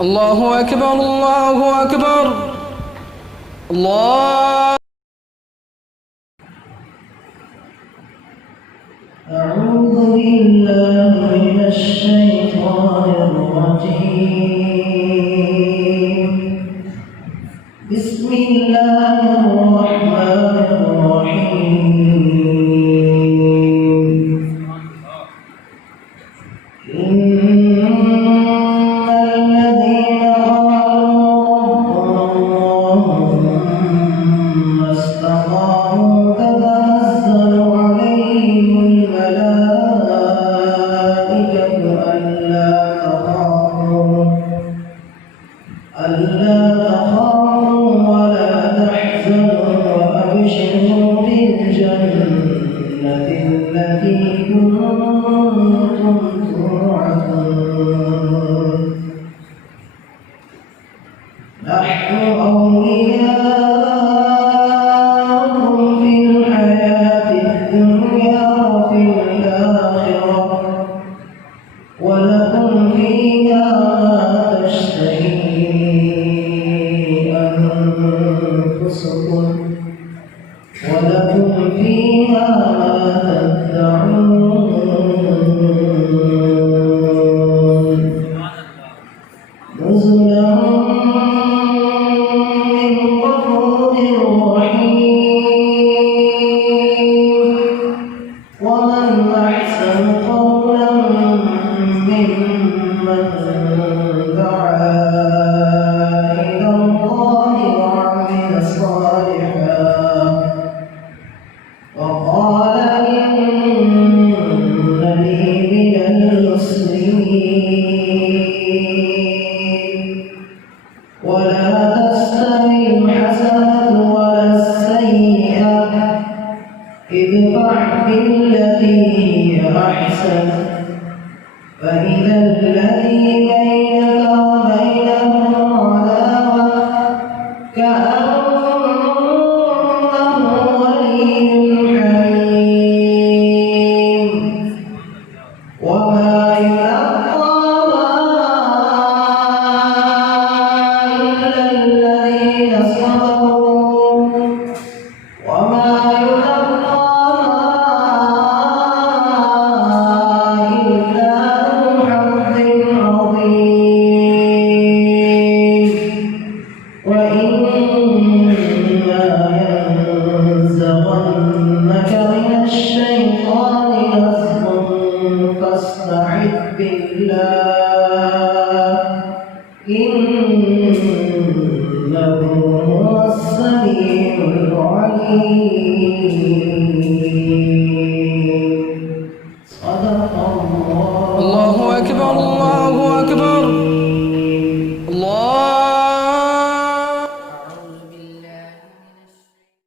الله أكبر الله أكبر الله. أعوذ بالله من الشيطان الرجيم. بسم الله الرحمن الرحيم. إن الذين قالوا ثم استقاموا تتنزل عليهم الملائكة ألا تخافوا ولا تحزنوا وأبشروا بالجنة التي كنتم توعدون. نحن أولياؤكم في الحياة الدنيا وفي الآخرة ولكم فيها ما تشتهي أنفسكم ولكم فيها ما تدعون. نزلا من غفور رحيم. ومن أحسن قولا ممن دعا إلى الله وعمل صالحا وقال إنني من المسلمين. ولا تستوي الحسنة ولا السيئة ادفع بالتي هي أحسن فإذا الذي بينك وبينه عداوة كأنه ولي حميم. وما يلقاها إلا الذين صبروا وما يلقاها إلا ذو حظ عظيم. وإما ينزغنك من الشيطان نزغ فاستعذ بالله إنه هو السميع العليم.